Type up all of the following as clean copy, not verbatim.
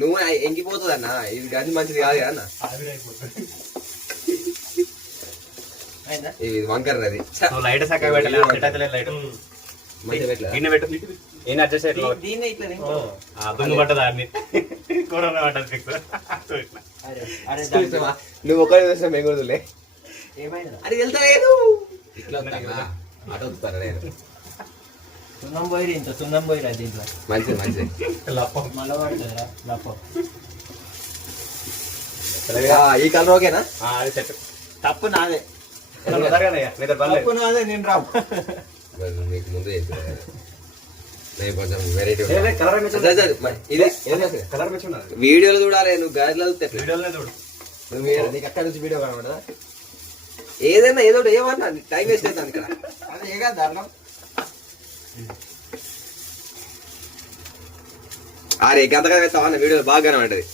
నువ్వు ఎంగిపోతుంది అన్న, ఇది గది మంచిది కాదు కదా అన్న. ఇది వంకర అది లైట్ చక్కగా పెట్టలేదు. లైట్ మంచిగా పెట్టలేదు. దుమ్ము పట్టదా అన్ని కరోనా పట్టదు. నువ్వు ఒకటి చూసిన మెంగుడులే అది వెళ్తలేదు. ఇట్లా అటు వస్తారా నేను సున్నం పోయి ఇంత సున్నం పోయిరా దీంట్లో. మంచిది మంచిది. మళ్ళా పడుతుందిరా లప్పం. ఈ కలర్ ఓకేనా? తప్పు నాదే, తప్పు నాదే. నేను రావు మీకు ముందు చెప్పిన కొంచెం వెరైటీ వీడియోలు చూడాలి. నువ్వు గాడిలో నీకు అక్కడ నుంచి వీడియో కనబడదా? ఏదైనా ఏదో ఏమన్నా టైం వేస్ట్ అవుతాను ఇక్కడ. అదే ఏ కాదు దాంట్లో అరే గంతగా వేస్తావా అన్న? వీడియోలో బాగా కనబడ్డది.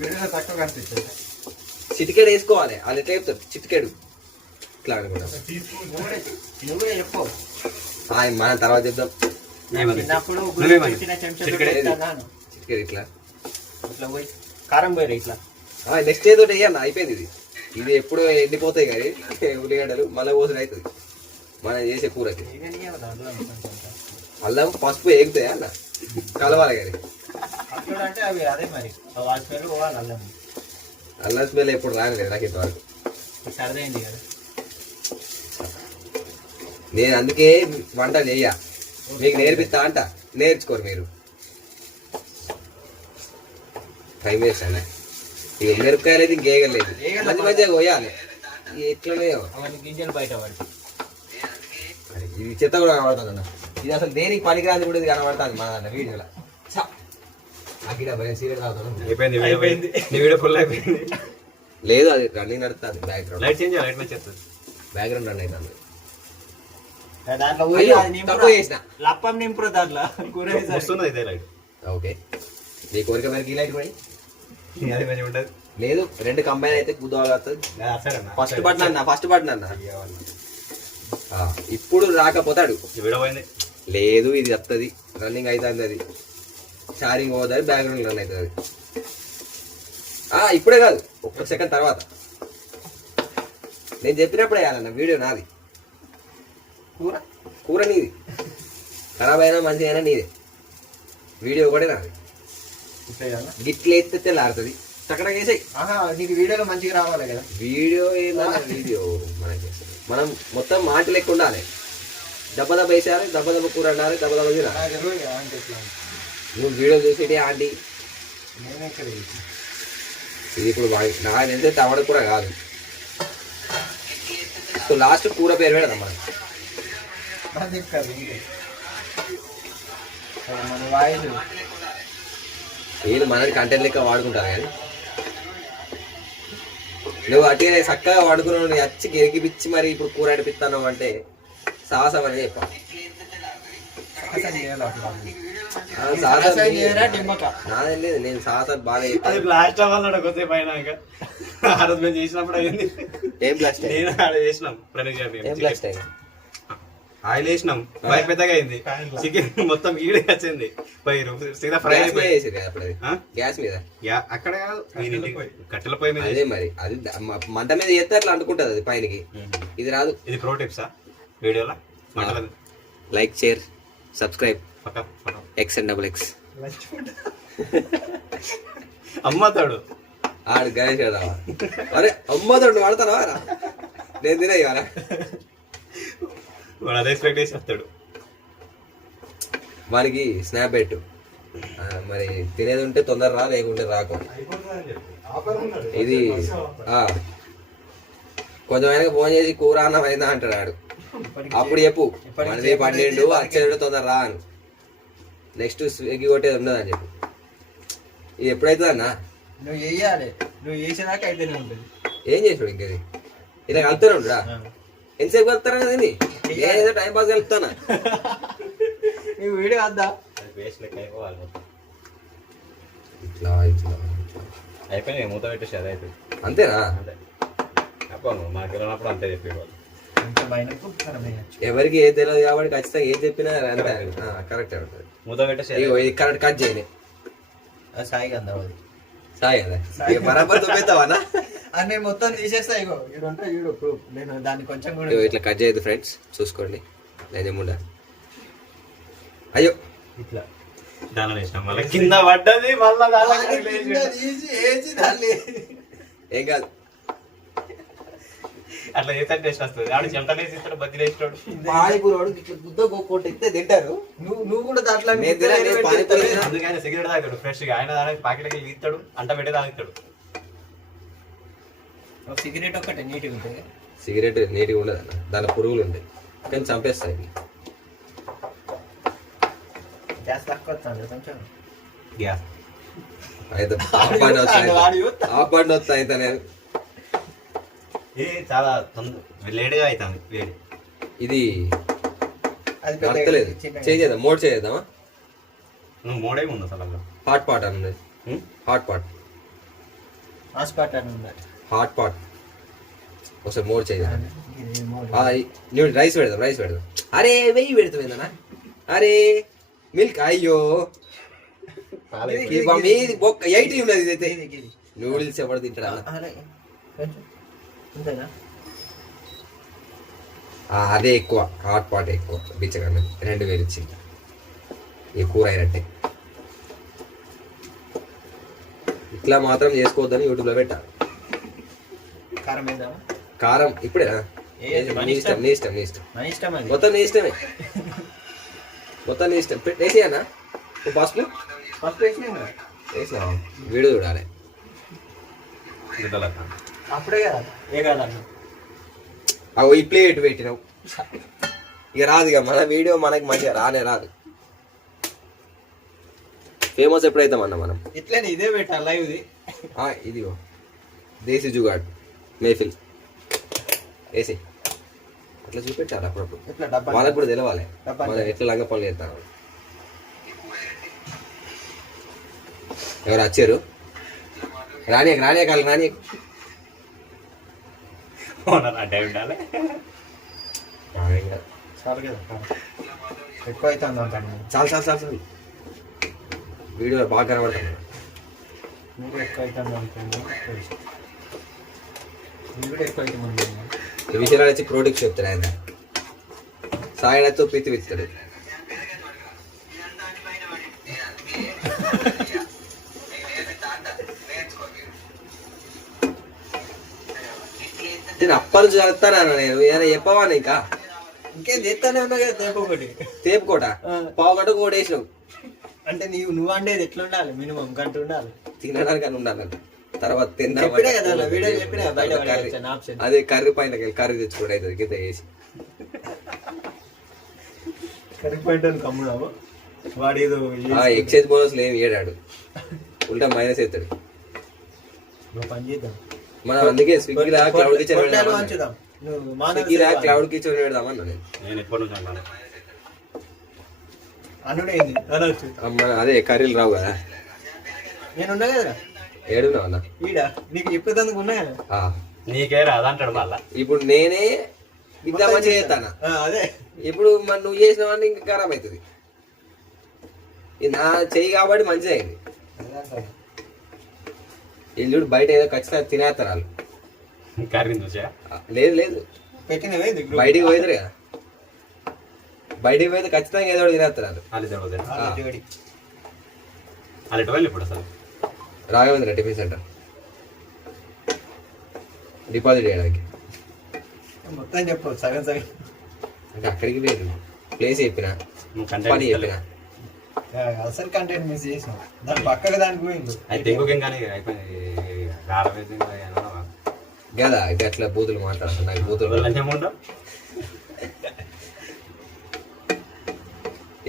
వీడియోలో తక్కువ కనిపిస్తుంది. చిటికెడు వేసుకోవాలి. వాళ్ళు ఎట్లా చెప్తారు? చిటికెడు ఇట్లా అనుకుంటా. నువ్వే చెప్పు, మన తర్వాత చెప్దాం. చిన్నప్పుడు చిటికెడు ఇట్లా ఇట్లా పోయి కారం పోయి ఇట్లా. నెక్స్ట్ ఏదో వేయన్న, అయిపోయింది. ఇది ఇది ఎప్పుడో ఎండిపోతాయి కానీ ఉల్లిగడ్డలు మళ్ళీ పోసలు అవుతుంది మనం చేసే కూరకి. అల్లం పసుపు ఏగుతాయా అన్న? కలవాలి కానీ అంటే అవి అదే మరి అల్లం. అల్లం స్మెల్ ఎప్పుడు రాలేదు నాకు ఇంతవరకు. సరదైంది కదా. నేను అందుకే వంట చెయ్య, మీకు నేర్పిస్తా అంట. నేర్చుకోరు మీరు. టైం వేస్ట్ అన్న. ఇక మిరపకాయలు అయితే ఇంకేయగలేదు. మంచి మంచిగా పోయాలి. ఎట్లనే గింజలు బయట పడి ఇది చెత్త కూడా కనబడుతుంది అన్న. ఇది అసలు దేనికి పనికిరాంది కూడా ఇది కనబడుతుంది మన దాంట్లో వీడియోలో. లేదు అది రన్నింగ్ నడుస్తుంది. బ్యాక్గ్రౌండ్ రన్ అవుతుంది. దాంట్లో లప్పం నింపురు దాంట్లో కూర ఓకే. నీ కోరిక మేరకు ఈ లైట్ పోయి లేదు. రెండు కంబైన్ అయితే కుదవాలి. ఫస్ట్ బటన్ అన్న, ఫస్ట్ బటన్ అన్న. ఇప్పుడు రాకపోతాడు. లేదు ఇది వస్తుంది. రన్నింగ్ అవుతుంది. అది షారింగ్ పోతుంది. బ్యాక్గ్రౌండ్ రన్ అవుతుంది. ఇప్పుడే కాదు, ఒక్క సెకండ్ తర్వాత. నేను చెప్పినప్పుడే వేయాలన్న. వీడియో నాది, కూర నీది. ఖరాబ్ అయినా మంచి అయినా నీదే. వీడియో కూడా నాది. గిట్ల ఎత్తే తెల్లారుతుంది. చక్కగా వేసాయి. నీకు వీడియోలో మంచిగా రావాలి కదా. వీడియో ఏదైనా వీడియో మనకి మనం మొత్తం మాటలు లెక్క ఉండాలి. దెబ్బ దెబ్బ వేసేయాలి, దెబ్బ దెబ్బ కూర ఉండాలి, దెబ్బ దెబ్బ తినాలి. నువ్వు వీడియో చూసేటి ఆంటీ ఇది ఇప్పుడు నాకు తెలిసే తవడ కూడా కాదు. సో లాస్ట్ కూర పేరు పెడదాం మనం. నేను మనని కంటెంట్ లెక్క వాడుకుంటాను కానీ నువ్వు అట్టినే చక్కగా వాడుకున్నావు. నువ్వు వచ్చి గిరికిపిచ్చి మరి ఇప్పుడు కూర అడిపిస్తాను అంటే సాహసం అని చెప్పాలి. నాదేం లేదు, నేను సాహసాలు బాగా చేసినప్పుడు ఏం బ్లాస్ట్ ఆయిల్ వేసినాం. బాగా పెద్దగా అయింది. చికెన్ మొత్తం ఈడే వచ్చింది. ఫ్రై గ్యాస్ మీద అక్కడ కాదు, కట్టెల పొయ్యి మీద. అదే మరి అది మంట మీద చేస్తే అట్లా అంటుకుంటది అది పైనకి. ఇది రాదు. ఇది ప్రో టిప్సా వీడియోలో. Like, share, subscribe. XNXX అమ్మతాడు ఆడు గణేష్ కదా. అరే అమ్మతాడు వాడతానా? నేను తినే ఇవాళ వాడు అదే ఎక్స్పెక్ట్ చేసి వస్తాడు. వానికి స్నాప్ పెట్టు. మరి తినేది ఉంటే తొందర రా, లేకుంటే రాకు. ఇది కొంచెం ఆయనకు ఫోన్ చేసి కూర అన్నం అయిందా అంటాడు ఆడు. అప్పుడు చెప్పు మనది 12 వచ్చేది తొందర రా అని. నెక్స్ట్ స్విగ్గీ కొట్టేది ఉండదని చెప్పు. ఇది ఎప్పుడైతుంది అన్న? నువ్వు చేయాలి. నువ్వు చేసేదాకా అయితేనే ఉంటుంది. ఏం చేసాడు ఇంకది? ఇలా కలుపుతానే ఉంటా. ఎంతసేపు కలుపుతారా కదా? నేనేదో టైం పాస్ కలుపుతానా? నీకు వీడియో వద్దా? ఇట్లా ఇట్లా అయిపోయినాయి. మూత పెట్టేసి అదే అయిపోయింది. అంతేనా? అంతే. మనకి వెళ్ళినప్పుడు అంతే చెప్పేవాళ్ళు. కొంచెం అయినప్పుడు కారం వేయచ్చు. ఎవరికి ఏది తెలియదు కాబట్టి ఖచ్చితంగా ఏది చెప్పినా అంతే కరెక్ట్ ఉంటుంది. ముద్ద పెట్టేసి ఇగో ఇది కరెక్ట్ కట్ చేయని అది సాయి కదా అది. సాయి కదా ఇక బరాబర్ చూపిస్తావా? అది నేను మొత్తం తీసేస్తా. ఇగో ఇక్కడ ఉంటా చూడు ప్రూఫ్. నేను దాన్ని కొంచెం కూడా ఇట్లా కట్ చేయదు ఫ్రెండ్స్, చూసుకోండి. నిజముండా అయ్యో ఇట్లా దానిలో వేసినాం, మళ్ళీ కింద పడ్డది, మళ్ళీ వేసి దాన్ని ఏం కాదు. అట్లా చేస్తే టేస్ట్ వస్తుంది. ఆడు చెమటలు వేసి ఇస్తాడు, బద్దీలు వేసినాడు. పానీపూరి ఇట్లా గుద్ద కొట్టి ఇస్తే తింటారు. నువ్వు కూడా దాంట్లో నేను తినా, నేను పానీపూరి తినా. అందుకే ఆయన సిగరెట్ తాగుతాడు ఫ్రెష్ గా. ఆయన పాకెట్కి తీస్తాడు, అంట పెట్టి తాగుతాడు. సిగరెట్ ఒక్కటే నీట్గా ఉంటుంది. సిగరెట్ నీట్గా ఉండదు అన్న, దాని పురుగులు ఉంటాయి కానీ చంపేస్తాయి. గ్యాస్ తక్కువ వస్తుంది కొంచెం. గ్యాస్ అయితే ఆఫ్ బండి వస్తాయి అయితే నేను ఇది చాలా లేట్గా అవుతుంది వేడి. ఇది అది నడతలేదు. చేద్దాం, మోడ్ చేద్దామా? నువ్వు మోడే ఉంది అసలు. హాట్ పాట్ అని హాట్ పాట్ హాస్పిటల్ ఉండాలి. హాట్ పాట్ ఒకసారి మోడ్ చేద్దాం. నువ్వు రైస్ పెడదాం, రైస్ పెడదాం. అరే వెయ్యి పెడుతుందన్నా. అరే మిల్క్ అయ్యో మీది బొక్క 80 ఉన్నది. ఇదైతే నూడిల్స్ ఎవరు తింటాడా? అదే ఎక్కువ, హాట్ పాట్ ఎక్కువ బిచ్చగా 2000 ఇచ్చింది. ఈ కూర అయినట్టే. ఇట్లా మాత్రం చేసుకోవద్దని యూట్యూబ్లో పెట్టాలి. కారం వేద్దామా? కారం ఇప్పుడేనా? నీ ఇష్టం, నీ ఇష్టం, నీ ఇష్టం. మొత్తం నీ ఇష్టమే, మొత్తం నీ ఇష్టం. వేసేయన్నా పసుపు. ఫస్ట్ వేసినా వీడియో చూడాలి. అప్పుడే కదా ఏ కాదన్న. అవి ఈ ప్లేట్ పెట్టినావు ఇక రాదు. ఇక మన వీడియో మనకి మంచిగా రానే రాదు. ఫేమస్ ఎప్పుడైతామన్నా మనం. ఇట్లనే ఇదే పెట్టాలి లైవ్ది. ఇదిగో దేశీ జుగాడ్ మేఫిల్ వేసి అట్లా చూపెట్టాలి అప్పుడప్పుడు. ఇట్లా డబ్బా వాళ్ళకి కూడా తెలవాలి డబ్బా మనం ఎట్లా లంగ పనులు చేస్తాను. ఎవరు వచ్చారు? రానియకు రానియక వాళ్ళు రానియకు. అంటే ఉండాలి. చాలు కదా ఎక్కువ అవుతుంది అంటాను. చాలు చాలు చాలు చాలు. వీడియో బాగా కనబడతాను. మీరు ఎక్కువ అవుతుంది అనుకోండి. మీరు కూడా ఎక్కువ అవుతుంది. ఈ విషయాలు వచ్చి ప్రోడక్ట్ చెప్తాడు ఆయన. సాయనతో ప్రీతి విస్తాడు. నేను అప్పలు చదువుతానా నేను ఏదైనా చెప్పవా? ఇంకా ఇంకేం చేస్తానే ఉన్నా కదా తేపు ఒకటి. తేపుకోట పావు గంట కూడా వేసినావు అంటే నువ్వు వండేది ఎట్లా ఉండాలి? మినిమం గంట ఉండాలి. తినడానికి అని ఉండాలి. తర్వాత చెప్పినా కదా వీడియో చెప్పినా బయట ఆప్షన్. అదే కర్రీ పైన కర్రీ తెచ్చుకోవడం అవుతుంది కింద వేసి. కర్రీ పాయింట్ అని కమ్ముదాము. వాడు ఏదో ఎక్స్చేంజ్ బోనస్లు ఏమి ఏడాడు, ఉల్టా మైనస్ అవుతాడు. పని చేద్దాం మనం. అందుకే స్విగ్గీలా క్లౌడ్ కిచెన్ వంచుదాం. స్విగ్గీలా క్లౌడ్ కిచెన్ పెడదామన్నా నేను ఎప్పటి నుంచి అంటాను. అనుడైంది అనొచ్చు. అదే కర్రీలు రావు కదా. నేను ఉన్నా కదా ఏడున్నావు అన్న ఈడ నీకు చెప్పేందుకు ఉన్నా కదా. నీకే రాదంటాడు మళ్ళా. ఇప్పుడు నేనే ఇంత మంచిగా చేస్తానా? అదే ఇప్పుడు మరి నువ్వు చేసిన వాడిని ఇంకా ఖరాబ్ అవుతుంది. ఇది నా చెయ్యి కాబట్టి మంచిగా అయింది. వీళ్ళు బయట ఏదో ఖచ్చితంగా తినేస్తారు వాళ్ళు. కర్రీ చూసా? లేదు లేదు, పెట్టినవే బయటికి పోయిద్దరు కదా. బయటికి పోయితే ఖచ్చితంగా ఏదో తినేస్తారు వాళ్ళు. వాళ్ళు ఇప్పుడు అసలు రాఘవేంద్ర టిఫిన్ సెంటర్ డిపాజిట్ చేయడానికి. మొత్తం చెప్పు సగం సగం. అంటే అక్కడికి లేదు, ప్లేస్ చెప్పిన, పని చెప్పిన. అసలు కంటెంట్ మిస్ చేసాం. దాని పక్కగా దానికి పోయింది. అయితే కదా ఇది అట్లా బూతులు మాట్లాడతాను. నాకు బూతులు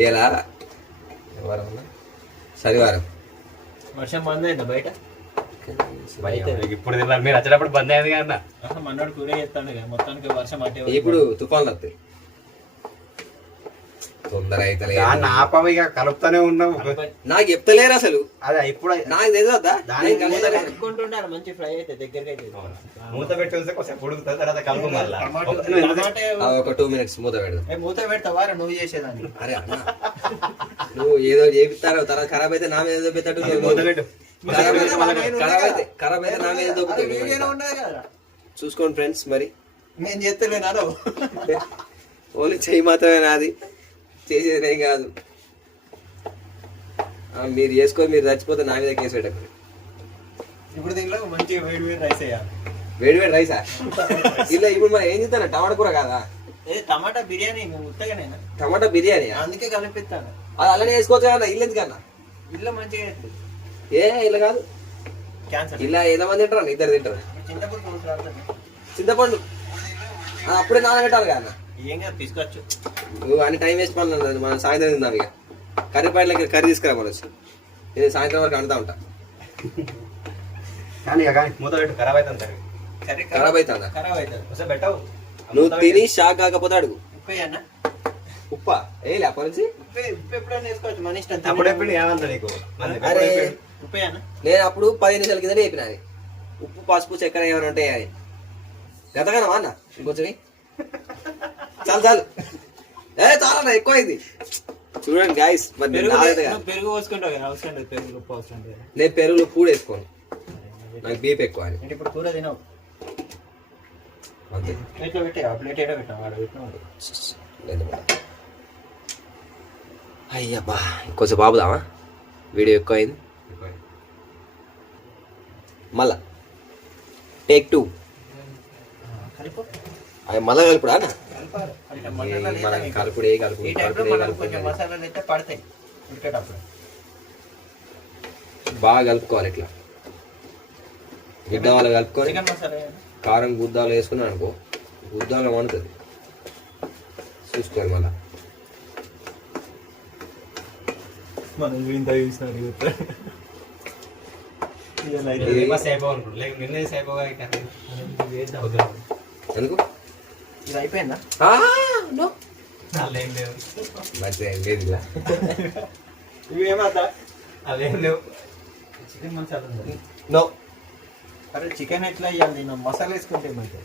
ఎలా శనివారం వర్షం బంద్ అయిందా బయట? ఇప్పుడు మీరు వచ్చేటప్పుడు బంద్ అయింది కదా. మన్నాడు కూర చేస్తాను కదా మొత్తానికి వర్షం అంటే ఇప్పుడు తుఫాన్లు వస్తాయి. తొందర అయితే దాన్ని ఆపవి ఇక కలుపుతానే ఉన్నాం. నాకు చెప్తలేరు అసలు, అదే ఇప్పుడు నాకు తెలియదా కలుపుకుంటుండాలి, మంచి ఫ్రై అయితే దగ్గరకి అయితే. మూత పెట్టి ఉంటే కొంచెం ఉడుకుతుంది, తర్వాత కలుపు మళ్ళా. ఒక 2 minutes మూత పెడదాం. మూత పెడతావా నువ్వు చేసేదాన్ని? అరే అన్న, నువ్వు ఏదో చేపిస్తావు, తర్వాత ఖరాబ్ అయితే నా మీద దొబ్బెత్తట్టు. మూత పెట్టు. ఖరాబ్ అయితే నా మీద దొబ్బుతావు. ఉండదు కదా, చూసుకోండి ఫ్రెండ్స్. మరి నేను చేస్తలేనా? ఓన్లీ చెయ్యి మాత్రమే నాది, చేసేది ఏం కాదు. మీరు చేసుకొని మీరు చచ్చిపోతే నా మీద కేసు పెట్టకు. ఇప్పుడు దీనిలో మంచిగా వేడి వేడి రైస్ వేయాలి. వేడి వేడి రైసా? ఇలా ఇప్పుడు మనం ఏం చేస్తాను, టమాటా కూర కాదా? టమాటా బిర్యానీ ఉత్తగానేనా? టమాటా బిర్యానీ అందుకే కలిపిస్తాను. అది అలానే వేసుకోవచ్చు కదా, ఇల్లు ఎందుకన్నా? ఇల్లు మంచిగా ఏ ఇలా కాదు, క్యాన్సర్. ఇలా ఎంతమంది తింటారు? 2 తింటారు. చింతపండు అప్పుడే నానబెట్టాలి కదా. ఏం కాదు, తీసుకోవచ్చు. నువ్వు అన్ని టైం వేస్ట్ పనులు, మనం సాయంత్రం తిందాం. ఇక కర్రీ పాయింట్లకి కర్రీ తీసుకురా మనం వచ్చి, నేను సాయంత్రం వరకు అంటా ఉంటా. కానీ ఇక మూత పెట్టు, ఖరాబ్ అవుతుంది. ఖరాబ్ అవుతుందా? ఖరాబ్ అవుతుంది. ఒకసారి పెట్టావు, నువ్వు తిని షాక్ కాకపోతే అడుగు. ఉప్పు అన్న, ఉప్ప వేయలే అప్పటి నుంచి. ఉప్పు ఎప్పుడైనా వేసుకోవచ్చు, మన ఇష్టం. అప్పుడెప్పుడు ఏమంతా నీకు? అరే ఉప్పు అన్న, నేను అప్పుడు 10 నిమిషాల కింద చెప్పిన అది, ఉప్పు పసుపు చక్కెర ఏమైనా ఉంటాయా అని. గతగానమా అన్న ఇంకొచ్చి చాలు చాలు, చాలా ఎక్కువ అయింది. చూడండి గాయస్, మరి పెరుగు పోసుకుంటావు కదా, అవసరం లేదు. పెరుగు ఉప్పు అవసరం లేదు. నేను పెరుగులు పూడు వేసుకోను, నాకు బీప్ ఎక్కువ అని. ఇప్పుడు కూర తినవు అంతే. ప్లేట్లో పెట్టే, ప్లేట్ ఏడో పెట్టాం, వాడు పెట్టినాడు. అయ్యబ్బా, కొంచెం బాబుదామా, వీడియో ఎక్కువ అయింది. మళ్ళా టేక్ 2. కలిపి అవి మళ్ళా కలుపుడా అన్న? కలపాలి. కలుపుడు ఏ కలుపు, ఈ టైంలో మనం కొంచెం మసాలాలు అయితే పడతాయి ఉడికేటప్పుడు. బాగా కలుపుకోవాలి. ఇట్లా గుద్దాలు కలుపుకొని, చికెన్ మసాలా వేయాలి. కారం గుద్దాలు వేసుకున్నాను అనుకో, గుద్దాలు వండుతుంది. చూసుకోవాలి మళ్ళా. మనం ఇంత చూసినాడు ఎందుకు ఇది అయిపోయిందా? మంచిగా లేదు ఇలా. ఇవి ఏమద్దా? అదేం లేవు. చికెన్ మసాలా ఉంది. నో. అరే చికెన్ ఎట్లా వేయాలి? నేను మసాలా వేసుకుంటే మంచిగా.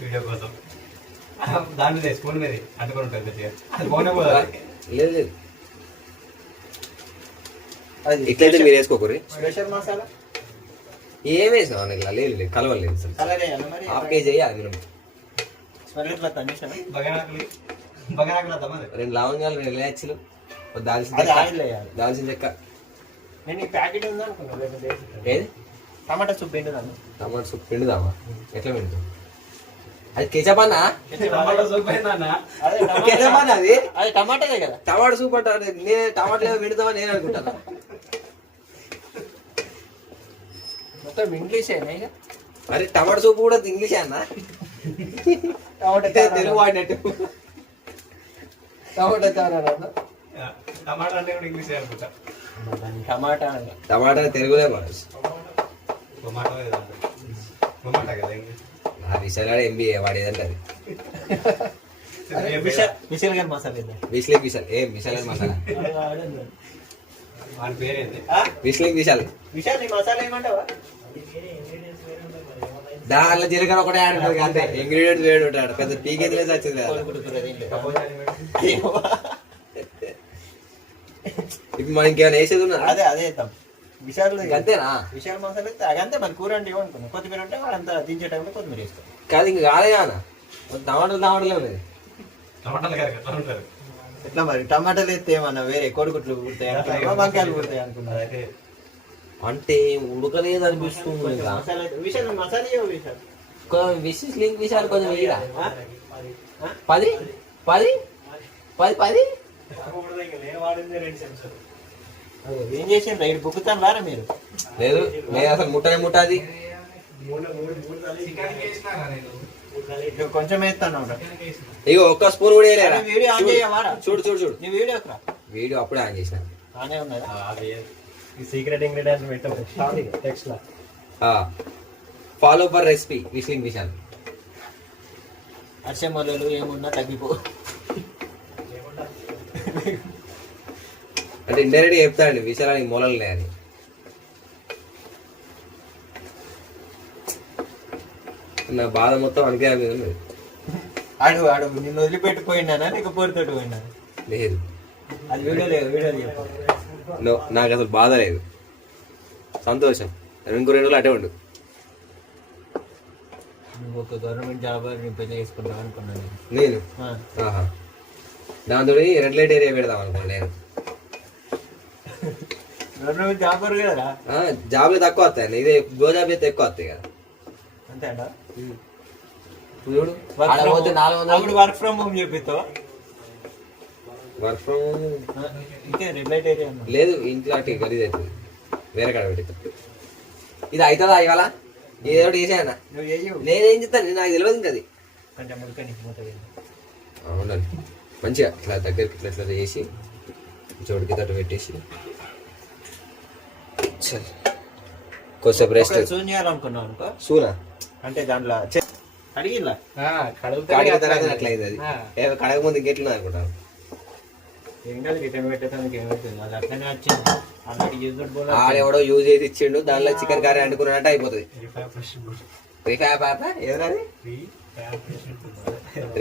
వీడియో కోసం దాని మీద స్పూన్ మీద అడ్డుకొని ఉంటుంది, అది పోనే పోదా? లేదు లేదు, ఇట్లయితే మీరు వేసుకోకూరి. స్పెషల్ మసాలా ఏం వేసావు ఇలా? లేదు లేదు, కలవలేదు. కలర్ వేయాలి మరి. హాఫ్ కేజీ వేయాలి మీరు. స్మెల్ ఎట్లా తనిషాను? బగనాకులు 2 లవంగాలు, 2 ఇలాచీలు, దాల్చిన అది చెక్క, ఆయిల్ వేయాలి. దాల్చిన చెక్క. నేను ఈ ప్యాకెట్ ఉందా అనుకున్నాను. ఏది? టమాటా సూప్ పిండుదాను. టమాటా సూప్ పిండుదామా? ఎట్లా పిండుతావు? అది కెచప్ అన్నా? టమాటా సూప్ అయిందన్నా? కెచప్ అన్న అది? అది టమాటాదే కదా. టమాటా సూప్ అంటారు, నేను టమాటాలు పిండుతావా నేను అనుకుంటాను. మొత్తం ఇంగ్లీషేనా ఇక? అరే టమాటా సూప్ కూడా ఇంగ్లీషే అన్న, తెలుగు వాడినట్టు. టమాటా చారా టమాటా అంటే కూడా ఇంగ్లీష్ అనుకుంటా. టమాటా టమాటా తెలుగులే మనసు. టొమాటో టొమాటా కదా ఇంగ్లీష్. ఆ విశాలాడు ఎంబీఏ వాడు ఏదంటే అది. విశాల్ గారి మసాలా ఇద్దాం. విశ్లేక్ విశాల్. ఏం విశాల్ అని మసాలా? వాడి పేరేంది? విశ్లేక్ విశాల్. విశాల్ నీ మసాలా ఏమంటావా? దాంట్లో జీలకర్ర ఒకటే యాడ్ ఉంటుంది అంతే, ఇంగ్రీడియంట్స్ వేడు ఉంటాడు. పెద్ద పీకేది లేదు వచ్చింది కదా. ఇప్పుడు మనం ఇంకేమైనా వేసేది ఉన్నా? అదే అదే ఇద్దాం. విశాల్ అంతేనా? విశాల్ మసాలా ఇస్తే అదంతే. మన కూర అంటే ఏమనుకున్నాం, కొత్తిమీర ఉంటే వాడంతా దించే టైంలో కొత్తిమీర వేస్తాం. కాదు ఇంకా కాదే అన్న, టమాటాలే ఉన్నాయి. టమాటాలు గారు ఎట్లా ఉంటారు? ఎట్లా మరి టమాటాలు వేస్తే ఏమన్నా వేరే కోడిగుడ్లు పుడతాయి అనుకున్నా, వంకాయలు పుడతాయి అనుకున్నా. అంటే ఉడకలేదు అనిపిస్తుంది. విశాల్ మసాలా ఇవ్వ విశాల్. విశ్లేక్ విశాల్ కొంచెం వేయరా? 10 10 10 10. ఏం చేసిండ్రు రైడ్ బుక్కుతాను రారా మీరు? లేదు నేను అసలు ముట్టనే ముట్టది. కొంచెం వేస్తాను. ఇగో ఒక్క స్పూన్ కూడా వేయలేరా? Video on చేయవారా? చూడు చూడు చూడు, నీ వీడియో వీడియో అప్పుడే ఆన్ చేసిన. ఆనే ఉన్నదా? సీక్రెట్ ఇంగ్రీడియంట్స్ పెట్టాము టెక్స్ట్ లా. ఫాలో ఫర్ రెసిపీ విశ్లేక్ విశాల్. అర్ష మొలలు ఏమున్నా తగ్గిపో. అంటే ఇండైరెక్ట్గా చెప్తాడండి విషయాలు మూలలే అని. నా బాధ మొత్తం అనికే మీద ఉన్నది. ఆడు ఆడు నిన్ను వదిలిపెట్టిపోయినానా నీకు పోరుతోటి పోయినా? లేదు, అది వీడియో లేదు, వీడియో చెప్పు. నాకు అసలు బాధ లేదు, సంతోషం. ఇంకో 2 రోజులు అటే ఉండు. నువ్వు ఒక గవర్నమెంట్ జాబ్ నేను పెళ్లి చేసుకుంటావు అనుకున్నాను నేను. దాంతో రెడ్ లైట్ ఏరియా పెడదాం అనుకోండి నేను. గవర్నమెంట్ జాబ్ కదా, జాబ్లు తక్కువ వస్తాయండి, ఇదే గోజాబ్ అయితే ఎక్కువ వస్తాయి కదా. అంతే అంట. చూడు ఆడ పోతే 400 వర్క్ ఫ్రమ్ హోమ్ చెప్పిస్తావా? వర్క్ ఫ్రమ్ ఇంకే రెడ్ లైట్ ఏరియా లేదు, ఇంట్లో అటు గలీజ్ అవుతుంది, వేరే కాడ పెట్టి. ఇది అవుతుందా ఇవాళ? ఏదో ఒకటి చేసాయన్న. నువ్వు చేయవు, నేనేం చెప్తాను, నాకు తెలియదు ఇంకా అది. కొంచెం ముడికని మూత అవునండి, మంచిగా ఇట్లా దగ్గరికి ఇట్లా ఇట్లా చేసి చోటుకి తట్టు పెట్టేసి కొద్దిసేపు రెస్ట్. సూన్ చేయాలనుకున్నావు అనుకో. సూనా అంటే దాంట్లో అడిగిలా కడిగిన తర్వాత అట్లా అయింది అది. కడగ ముందు ఇంకెట్లా అనుకుంటాను. ఏం కాదు, రిటర్న్ పెట్టేదానికి ఏమవుతుంది, అది అట్లనే వచ్చింది. ఆడెవడో యూజ్ చేసి ఇచ్చిండు, దానిలో చికెన్ కర్రీ అనుకున్నట్టు అయిపోతుంది.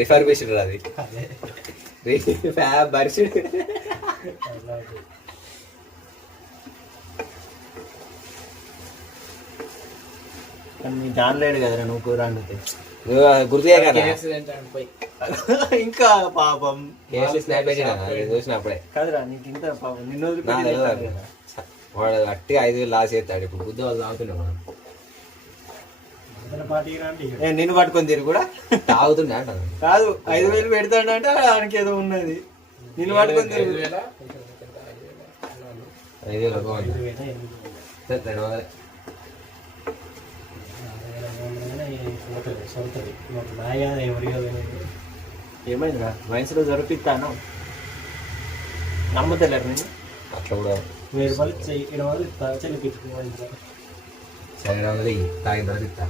రిఫర్బిష్డ్ అది, రిఫర్బిష్డ్. నీ జానలేడు కదరా నువ్వు కూర వండితే. గుర్తుగా కదా ఇంకా పాపం స్నాప్ చూసినప్పుడే కదరా నీకు ఇంత పాపం. నిన్ను వాడు గట్టిగా 5,000 లాస్ చేస్తాడు. ఇప్పుడు బుద్ధి వాళ్ళు తాగుతుండే మనం. నిన్ను పట్టుకొని తిరిగి కూడా తాగుతుండే అంటాను కాదు. 5,000 పెడతాడంటే ఆయనకి ఏదో ఉన్నది. నిన్ను పట్టుకొని తిరుగు. 5,000 200. ఏమైందిరా వయసులో జరిపిస్తాను నమ్మతలేరు నేను. అట్లా కూడా సరే తాగిన తర్వాత ఇస్తా.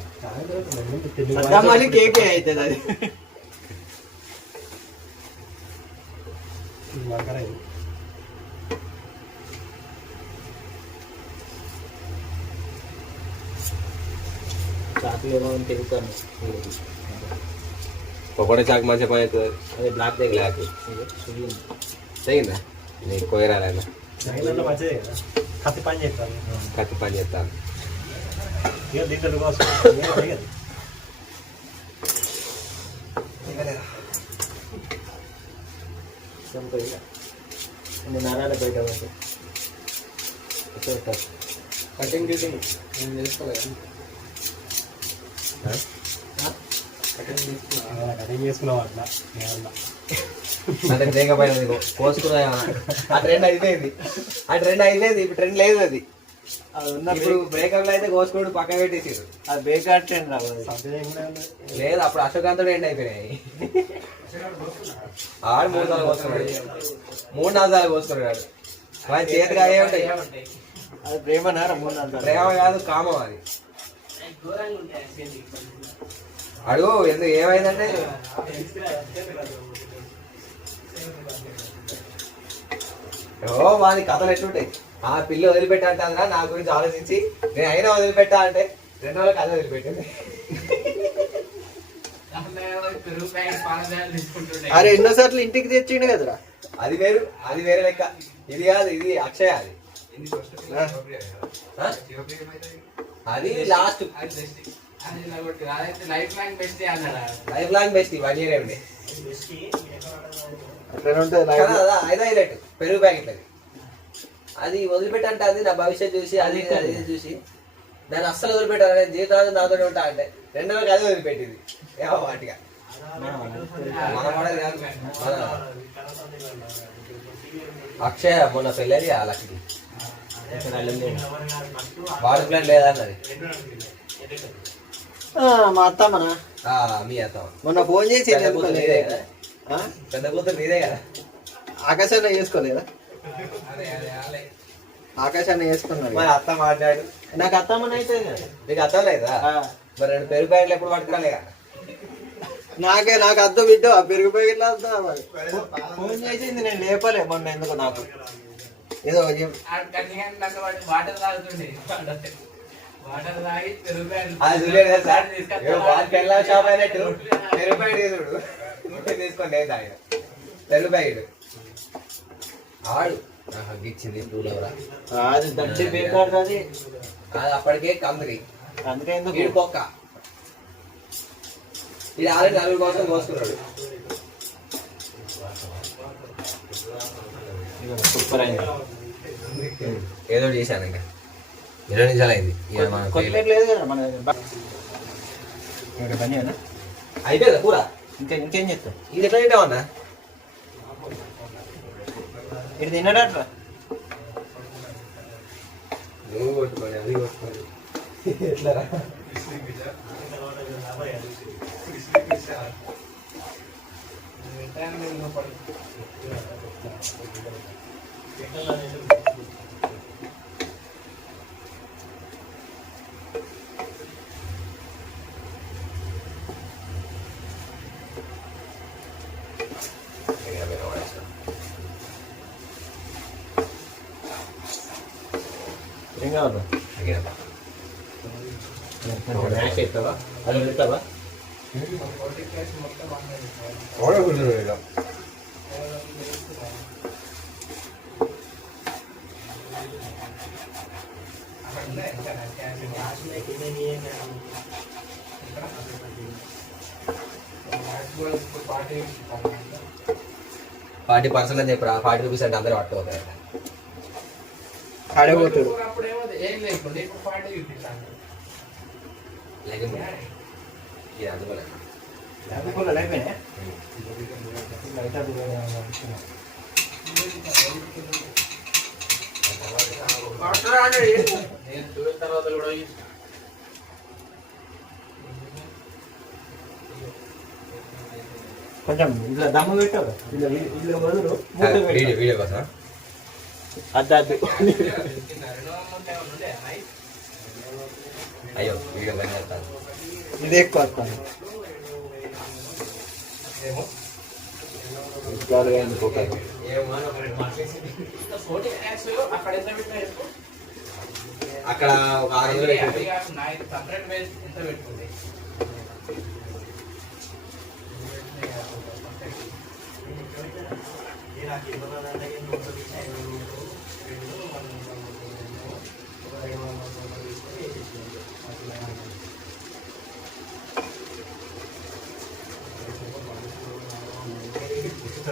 మళ్ళీ కేకే అవుతుంది అది. చాకులు ఏమో తిరుగుతాను. పకోడా చాకు మంచిగా పని అవుతుంది. అదే బ్లాక్ బ్లాక్ తెగిందా నీకు కోయరాలైనా కత్తి పని చేస్తాను. కత్తి పని చేస్తాను. నరాలు బయట కటింగ్ గిటింగ్ నేను చేసుకోలేదు. అంటే లేకపోయినది కోసుకున్నా. ఆ ట్రెండ్ అయిపోయింది, ఇప్పుడు ట్రెండ్ లేదు అది. ఇప్పుడు బ్రేకప్ లో అయితే కోసుకుని పక్క పెట్టేసారు. అది బేకార్ ట్రెండ్ రావాలి. లేదు అప్పుడు అశోకాంతుడు ఎండ్ అయిపోయినాయి. ఆడు 3 సార్లు కోసుకున్నాడు, 3-4 సార్లు కోసుకున్నాడు. వాడి చేతికి అయ్యే ఉంటాయి. అది ప్రేమనారా? ప్రేమ కాదు, కామం అది. అడుగు ఎందుకు ఏమైందంటే వాడి కథలు ఎట్లుంటాయి. ఆ పిల్ల వదిలిపెట్టా అంటే అందరా నా గురించి ఆలోచించి నేను అయినా వదిలిపెట్టా అంటే 2 రోజుల కథ వదిలిపెట్టింది. అరే ఎన్నోసార్లు ఇంటికి తెచ్చిండు కదరా. అది వేరే లెక్క. ఇది కాదు, ఇది అక్షయ. అది last life long best 1 year ఉండే. హైలైట్ పెరుగు ప్యాకెట్ అది వదిలిపెట్టంటే అది నా భవిష్యత్తు చూసి అది చూసి దాన్ని అస్సలు వదిలిపెట్టాను. నేను జీవితాలు నాతో ఉంటా అంటే 2 రోజులకి అది వదిలిపెట్టింది. ఏమో వాటిగా మన మోడల్ కాదు. అక్షయ మొన్న పెళ్ళది ఆ లక్ష్మి వాడు ప్లాన్ లేదన్నది. మా అత్తమ్మనా? మీ అత్తమ్మ మొన్న ఫోన్ చేసి పెద్ద కూతురు నీదే కదా. ఆకాశాన్ని చేసుకోలేదా? ఆకాశాన్ని చేసుకున్నాడు. మరి అత్త మాట్లాడు. నాకు అత్తమ్మని అయితే నీకు అత్తం లేదా? మరి 2 పెరుగు ప్యాకెట్లు ఎప్పుడు పట్టుకోలేగా? నాకు అద్దు బిడ్డ పెరిగిపోయి ఇట్లా ఫోన్ చేసింది నేను లేపలే మొన్న ఎందుకు నాకు ఏదో వాటర్ తాగుతుండే షాప్ అయినట్టు పెరుగుపాయుడు తీసుకోండి ఆయన పెరుగుపాయుడు ఆడు నాకు ఇచ్చింది టూలవరా అది దడ్డి బేకాడుతుంది అది అప్పటికే కందరి అందుకే ఎందుకు వీడు పొక్క ఇది ఆల్రెడీ నలుగురు కోసం కోసుకున్నాడు. సూపర్ అయింది ఏదో చేశాను ఇంకా 20 నిమిషాలు అయింది ఇక మనం కొత్తిమీర లేదు కదా మన దగ్గర పని అన్న అయిపోయిందా కూర ఇంకేం చేస్తాం ఇది ఎట్లా తింటామన్నా ఇది తిన్నాడట్రా నువ్వు కొట్టుకోండి అది కొట్టుకోండి ఎట్లా ఏం కావద్దా మ్యాచ్ అవుతావా అది పెడతావా $40 అని చెప్పరా ₹40 అంటే అందరూ పట్టుకోతారు ఆడబోతాడు ఏం లేకుండా ఇప్పుడు 40 చూపిస్తాను. లేకపోతే ఇది అందుకోలే అయిపోయినా నేను 12 తర్వాత కూడా కొంచెం ఇట్లా దమ్ము పెట్టావు ఇట్లా వదులు వీడియో కోసం అద్దు అయ్యో వీడియో పని చేస్తాను ఇది ఎక్కువ వస్తాను అక్కడ ఎంత పెట్టినా చెప్పు. అక్కడ ఒక 600 అది పెట్టి కాదు, నా ఇది separate base ఎంత పెట్టుకుంది.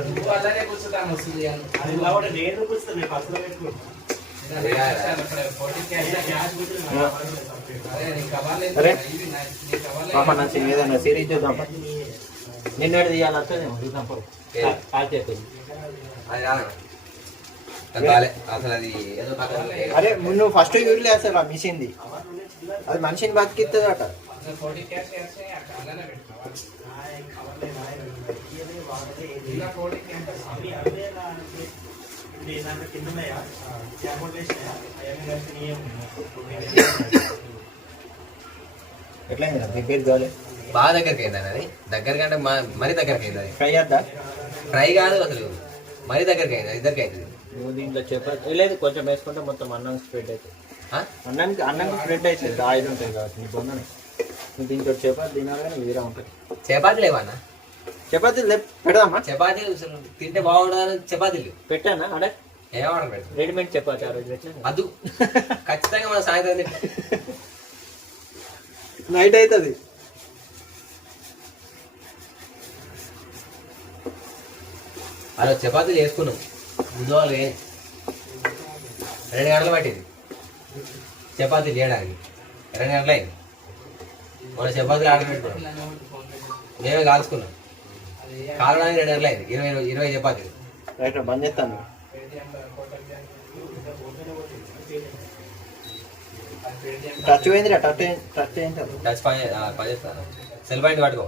నువ్వు అలానే కూర్చుంటాను వస్తుంది అని. అరే పాప నా ఏదైనా సిరీస్ చూద్దాం నిన్నటి తీయాలి వస్తుందేమో చూద్దాం కాల్ చేస్తుంది అది రాదు. అది బాలే అసలు అది ఏదో పక్కన ఉంది. అరే నువ్వు ఫస్ట్ యూరిలే అసలు ఆ మిషన్ది అది మనిషిని బతికిస్తుంది అట 40 క్యాష్ చేస్తే అలానే పెట్టుకోవాలి. ఇలా 40 క్యాష్ ఎట్లయింది మీ పేరు కావాలి బాగా దగ్గరికి అయింది అది దగ్గర కంటే మరీ దగ్గరికి అయింది అది ఫ్రై చేద్దా ఫ్రై కాదు అసలు మరీ దగ్గరికి అయింది ఇద్దరికి అవుతుంది. నువ్వు దీంట్లో చపాతి లేదు కొంచెం వేసుకుంటే మొత్తం అన్నం స్ప్రెడ్ అవుతుంది అన్నం స్ప్రెడ్ అవుతుంది ఆయిల్ ఉంటుంది కాబట్టి నీ బొమ్మని నువ్వు దీంట్లో చపాతి తినాలి కానీ వేరే ఉంటుంది చపాతీలు లేవన్నా చపాతీ పెడదామా చపాతీలు అసలు తింటే బాగుండదని చపాతీలు పెట్టానా అడే ఏమన్నా పెడతాం రెడీమేడ్ చపాతి ఆ రోజు పెట్టా అద్దు ఖచ్చితంగా మన సాయంత్రం నైట్ అవుతుంది అలా చపాతీలు చేసుకున్నాం ముందు వాళ్ళు 2 గంటలు పట్టింది చపాతీలు చేయడానికి 2 గంటలు అయింది మన చపాతీలు ఆర్డర్ పెట్టుకున్నాం మేమే కాల్చుకున్నాం కాలడానికి 2 గంటలు అయింది 20 చపాతీలు రైట్ బంద్ చేస్తాను టచ్ పోయిందిరా టచ్ ఏంటారు టచ్ పని చేస్తాను సెల్ పాయింట్ పట్టుకో